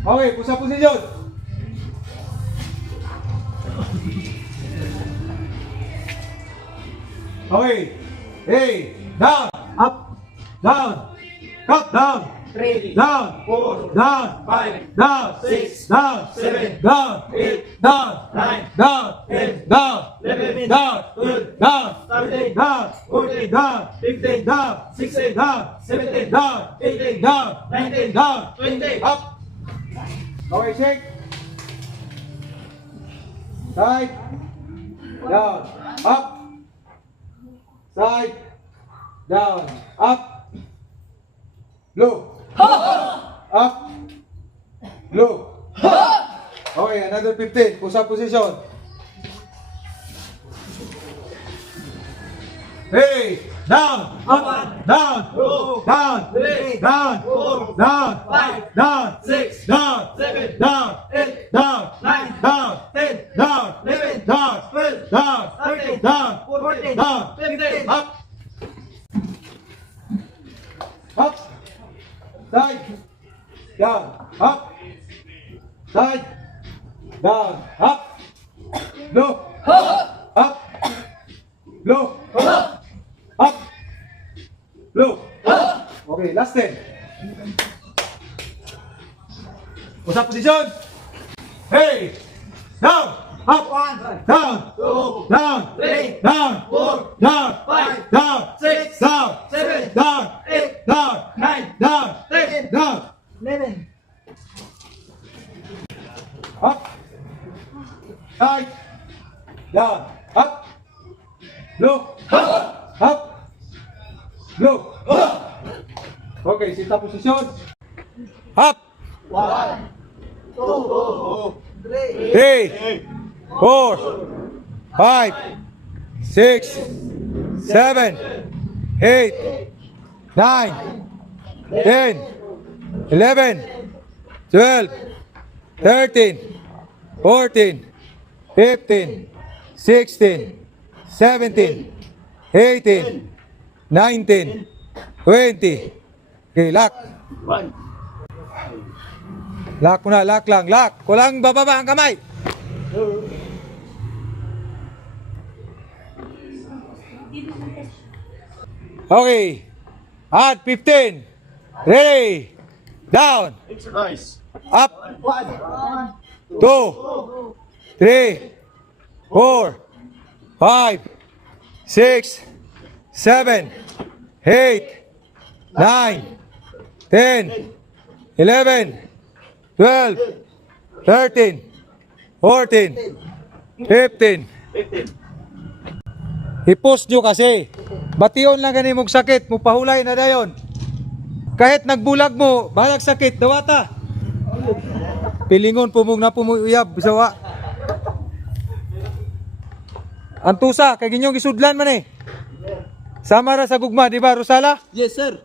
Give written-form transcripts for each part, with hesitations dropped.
Okay, pusa position. Okay. Hey, down, up, down, cut, down, 3, down, 4, down, 5, down, 6, down, 7, down, 8, down, 9, down, 10, down, 11, down, 12, down, 13, down, 14, down, 15, down, 16, down, 17, down, 18, down, 19, down, 20. up. Okay, shake. Side, down, up. Side, down, up. Low. Up. Low. Okay, another 15. Push-up position. Hey, down, up, down, Two, down, three, down, four, down, five, down, 6, down, 7, down, 8, down, 9, down, 10, down, 11, down, 12, down, 13, down, 14, down, 15. up, up, side, down, up, side, down, up, low, up, low, up, low. Okay, last 10. Push-up position. Hey, down, up, 1, down, 2, down, 3, down, 4, down, 5, down, 6, down, 7, down, 8, down, 9, down, 10, down, 11. up, side, down, up, low, up, low. Okay, sit-up position. Up, 1, 2, 3, 3, 4, 5, 6, 7, 8, 9, 10, 11, 12, 13, 14, 15, 16, 17, 18, 19, 20. Okay, lock. 1. Lock mo na, lock lang, lock. Kulang bababa ang kamay. Okay. At 15. Ready. Down. Exercise. Up. 1, 2, 3, 4, 5, 6, 7, 8, 9, 10, 11, 12, 13, 14, 15. 15. I-post nyo kasi. Bation lang ganin mong sakit. Mupahulay na dayon. Kahit nagbulag mo, balag sakit, dawata. Pilingon pumong na pumuyab. Bisawa. Antusa, kay ginyong isudlan man eh. Sama ra sa gugma, di ba, Rosala? Yes, sir.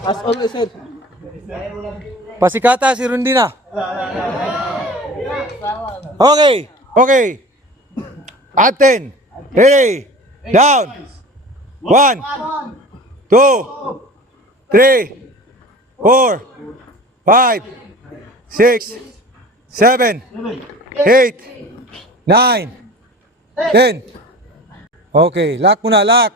As always, sir. Pasikata si Rundina. Okay, okay. At 10. Ready. Down. 1, 2, 3, 4, 5, 6, 7, 8, 9, 10. Okay, lock mo na, lock.